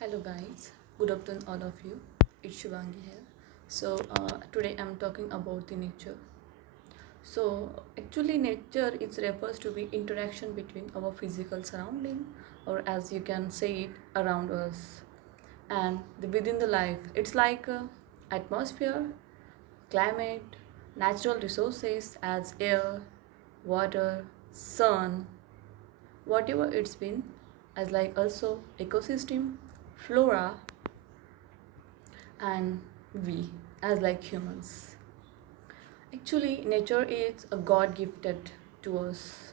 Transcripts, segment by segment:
Hello guys, good afternoon all of you. It's Shivangi here. Today I'm talking about the nature. Actually nature it refers to the interaction between our physical surrounding, or as you can say it, around us and within the life. It's like atmosphere, climate, natural resources as air, water, sun, whatever it's been, as like also ecosystem, flora, and we as like humans. Actually nature is a god gifted to us.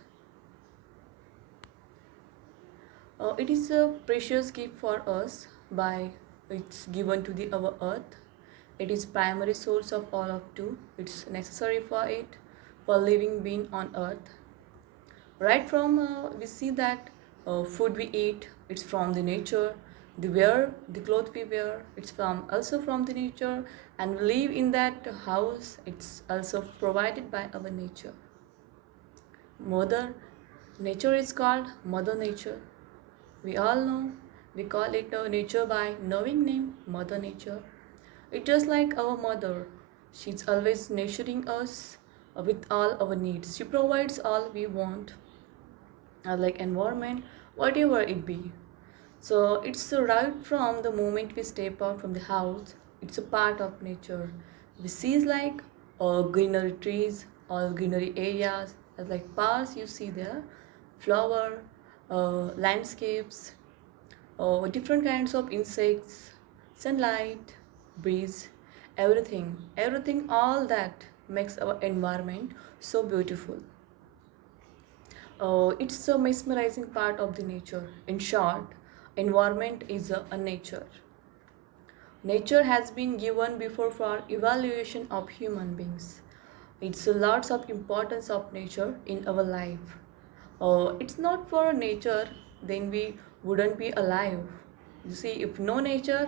It is a precious gift for us by it's given to the our earth. It is primary source of all of two. It's necessary for it for living being on earth. Right from we see that food we eat, it's from the nature. The wear, the clothes we wear, it's from also from the nature, and we live in that house, it's also provided by our nature. Mother nature is called Mother Nature. We all know we call it nature by knowing name Mother Nature. It's just like our mother. She's always nurturing us with all our needs. She provides all we want, like environment, whatever it be. So it's right from the moment we step out from the house, it's a part of nature. We see like greenery trees, all greenery areas, as like parks you see there, flower, landscapes, different kinds of insects, sunlight, breeze, everything, all that makes our environment so beautiful. It's a mesmerizing part of the nature. In short, environment is a nature. Nature has been given before for evaluation of human beings. It's a lots of importance of nature in our life. It's not for nature, then we wouldn't be alive. You see, if no nature,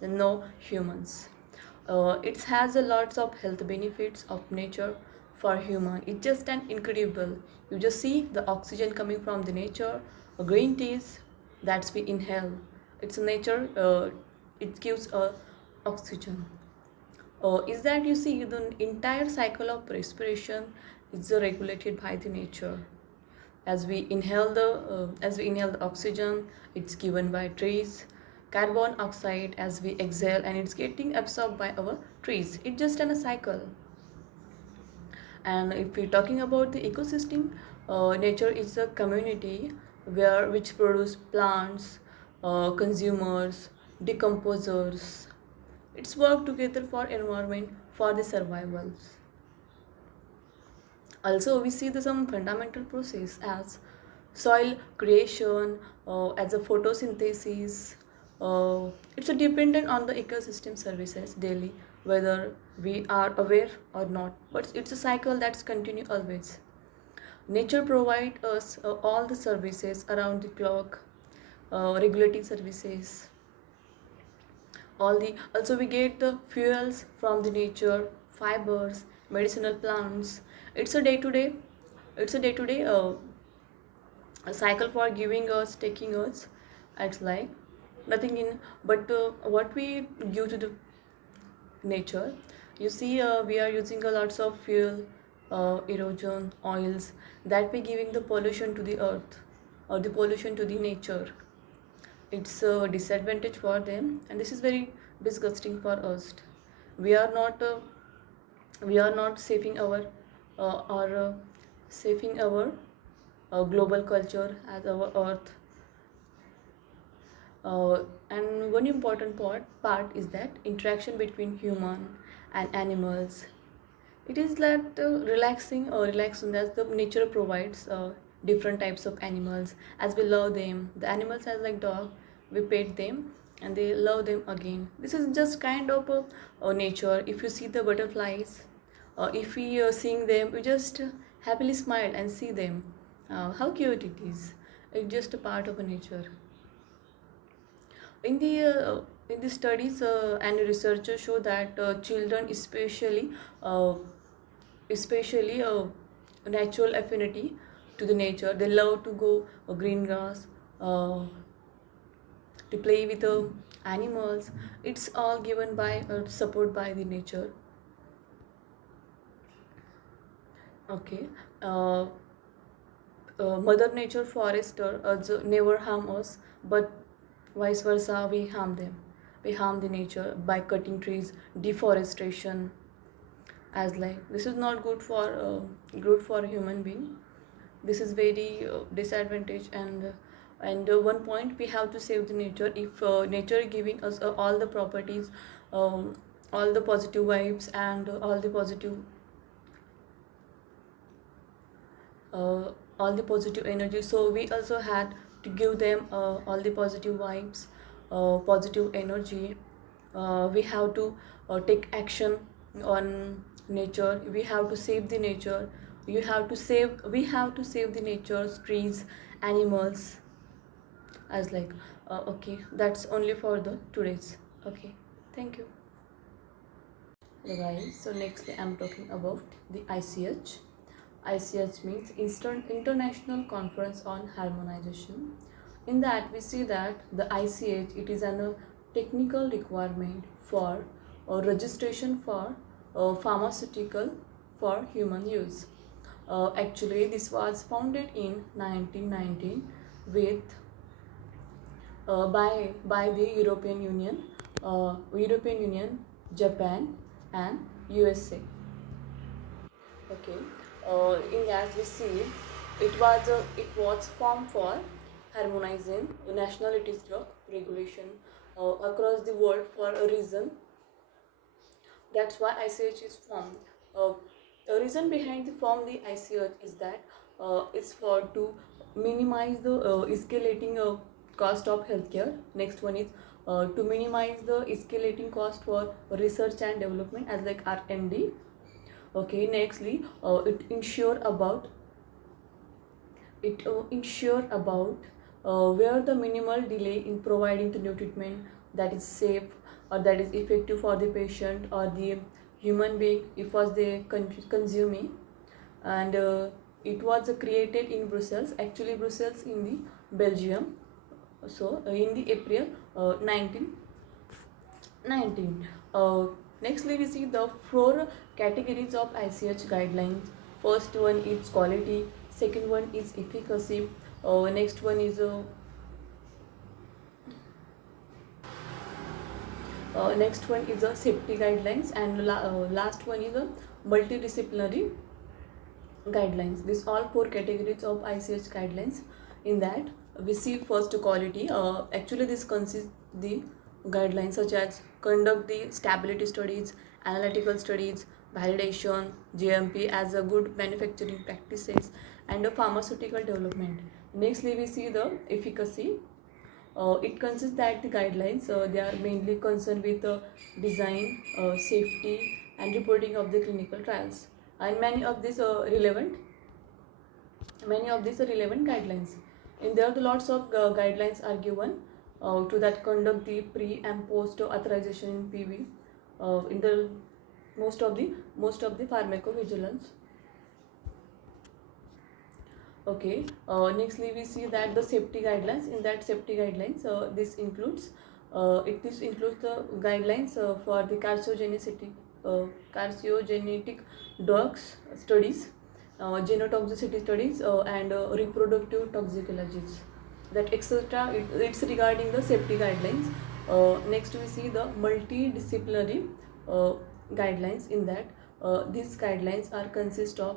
then no humans. It has a lots of health benefits of nature for human. It's just an incredible. You just see the oxygen coming from the nature, green teas, that's we inhale. It's a nature. It gives oxygen. Is that you see the entire cycle of respiration is regulated by the nature. As we inhale the oxygen, it's given by trees. Carbon oxide as we exhale, and it's getting absorbed by our trees. It's just in a cycle. And if we're talking about the ecosystem, nature is a community where which produce plants, consumers, decomposers. It's work together for environment for the survival. Also, we see the some fundamental process as soil creation, as a photosynthesis. It's a dependent on the ecosystem services daily, whether we are aware or not. But it's a cycle that's continue always. Nature provide us all the services around the clock, regulating services, all the also we get the fuels from the nature, fibers, medicinal plants. It's a day to day, it's a cycle for giving us, taking us. It's like nothing in, but what we give to the nature, you see, we are using a lots of fuel, erosion, oils, that we giving the pollution to the earth, or the pollution to the nature. It's a disadvantage for them, and this is very disgusting for us. We are not uh, we are not saving our or saving our global culture as our earth. And one important part is that interaction between human and animals. It is that relaxing as the nature provides different types of animals. As we love them, the animals as like dog, we pet them and they love them again. This is just kind of a nature. If you see the butterflies, if we seeing them, we just happily smile and see them. How cute it is. It's just a part of a nature. In the studies and researchers show that children uh, especially natural affinity to the nature. They love to go green grass, uh, to play with animals. It's all given by support by the nature. Okay. uh, Mother Nature forester never harm us, but vice versa, we harm them. We harm the nature by cutting trees, deforestation, as like this is not good for a human being. This is very disadvantage, and one point we have to save the nature. If nature giving us all the properties, um, all the positive vibes, and uh, all the positive energy, so we also had to give them all the positive vibes, positive energy. We have to take action on nature. We have to save the nature. We have to save the nature, trees, animals, as like okay, that's only for the today's. Okay, thank you. Hello guys, so nextly I'm talking about the ICH. ICH means International Conference on Harmonization. In that we see that the ICH, it is a technical requirement for registration for pharmaceutical for human use. Actually, this was founded in 1919 with by the European Union, Japan, and USA. Okay. In that we see it was formed for harmonizing nationalities drug regulation across the world for a reason. That's why ICH is formed. Uh, the reason behind the form the ICH is that it's for to minimize the escalating cost of healthcare. Next one is to minimize the escalating cost for research and development, as like R&D. Okay, nextly it ensure about where the minimal delay in providing the new treatment that is safe or that is effective for the patient or the human being if was they consuming. And it was created in Brussels, actually Brussels in the Belgium. So in the April 1919. Nextly we see the four categories of ICH guidelines. First one is quality, second one is efficacy, next one is a safety guidelines, and last one is a multidisciplinary guidelines. These all four categories of ICH guidelines. In that we see first quality. Actually this consists the guidelines such as conduct the stability studies, analytical studies, validation, GMP as a good manufacturing practices, and a pharmaceutical development. Nextly we see the efficacy. It consists that the guidelines they are mainly concerned with design, safety, and reporting of the clinical trials, and many of these are relevant guidelines. And there are the lots of guidelines are given to that conduct the pre and post authorization in PV in the most of the pharmacovigilance. Okay. Nextly we see that the safety guidelines. In that safety guidelines, this includes the guidelines for the carcinogenetic drugs studies, genotoxicity studies, and reproductive toxicologies. That etc. It's regarding the safety guidelines. Next we see the multidisciplinary uh, guidelines. In that these guidelines are consist of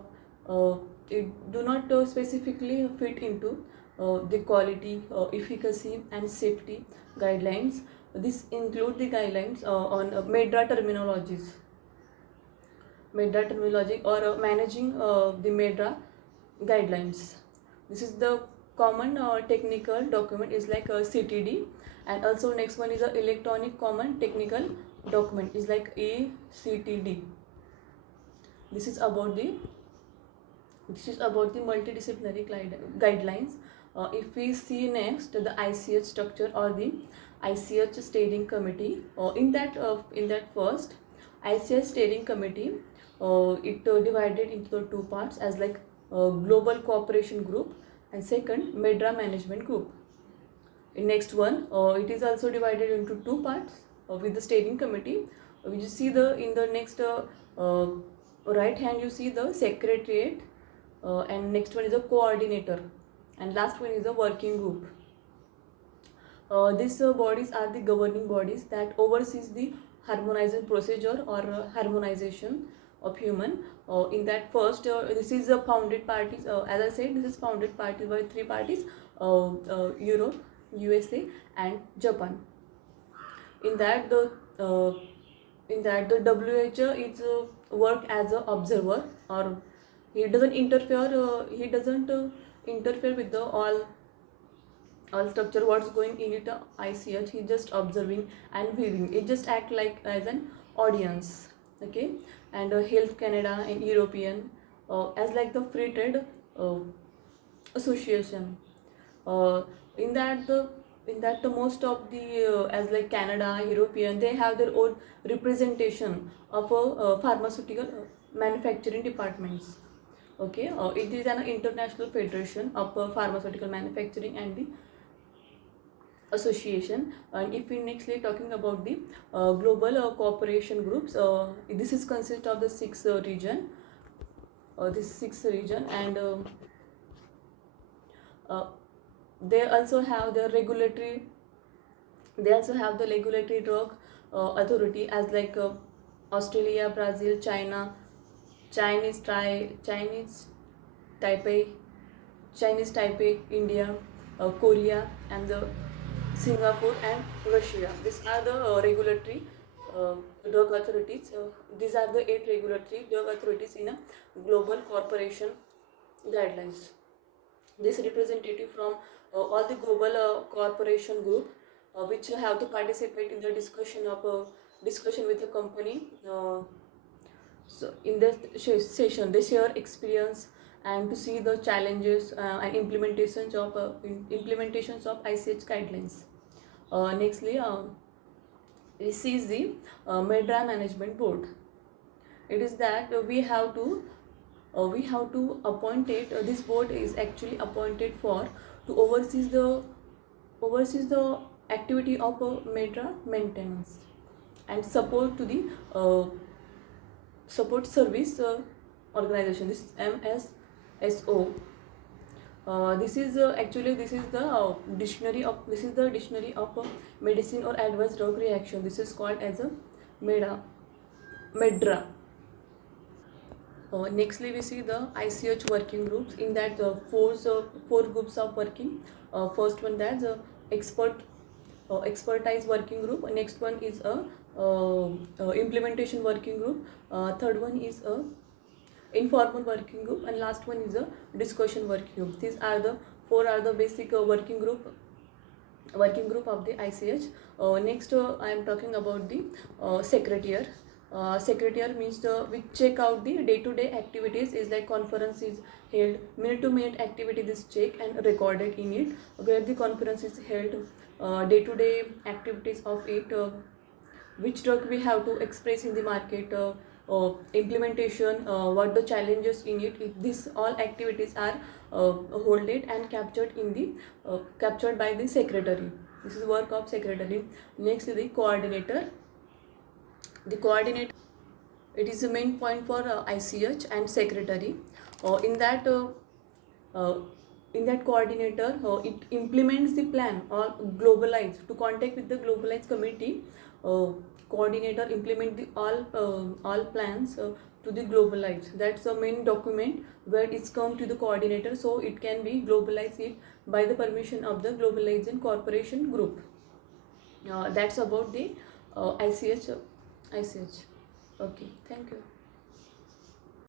it do not specifically fit into the quality, efficacy, and safety guidelines. This include the guidelines on MEDRA terminology, or managing the MEDRA guidelines. This is the common technical document is like a CTD, and also next one is a electronic common technical document is like ACTD. This is about the multidisciplinary guidelines. If we see next the ICH structure or the ICH steering committee, in that first ICH steering committee, it divided into the two parts as like global cooperation group, and second MEDRA management group. In next one, it is also divided into two parts with the steering committee. You see the in the next right hand you see the secretariat, and next one is a coordinator, and last one is a working group. These bodies are the governing bodies that oversees the harmonizing procedure or harmonization of human. In that first, this is a founded parties. As I said, this is founded parties by three parties: Europe, USA, and Japan. In that the WHO is work as a observer, or he doesn't interfere. He doesn't interfere with the all structure what's going in it. ICH he just observing and viewing. It just act like as an audience. Okay, and Health Canada and European as like the free trade uh, association. uh, in that the most of the as like Canada, European, they have their own representation of pharmaceutical manufacturing departments. Okay, it is an international federation of pharmaceutical manufacturing and the association. And if we nextly talking about the global cooperation groups, this is consist of the six region, this six region, and uh, they also have the regulatory, they also have the regulatory drug authority as like Australia, Brazil, China, Chinese Taipei, Chinese Taipei, India, Korea, and the Singapore and Russia. These are the regulatory drug authorities. These are the 8 regulatory drug authorities in a global corporation guidelines. This representative from all the global corporation group which have to participate in the discussion with the company. So in the session they share experience and to see the challenges and implementations of ICH guidelines. Nextly, this is the MEDRA Management Board. It is that we have to appoint it. This board is actually appointed for to oversees the activity of MEDRA maintenance and support to the support service organization. This is MSSO. This is actually this is the dictionary of medicine or adverse drug reaction. This is called as a MEDRA. Nextly, we see the ICH working groups. In that, four groups of working. First one, that's expertise working group. Next one is a implementation working group. Third one is a informal working group, and last one is a discussion working group. These are the four are the basic working group of the ICH. Next, I am talking about the secretariat. Secretariat means we check out the day-to-day activities. Is like conference is held, minute-to-minute activity this check and recorded in it, where the conference is held, day-to-day activities of it, which drug we have to express in the market, implementation, what the challenges in it. These all activities are holded and captured in the captured by the secretary. This is work of secretary. Next is the coordinator. The coordinator, it is the main point for ICH and secretary. In that coordinator, it implements the plan or globalize to contact with the globalized committee. Coordinator implement the all plans to the globalized. That's the main document where it's come to the coordinator, so it can be globalized it by the permission of the globalization corporation group. That's about the ICH. Okay, thank you.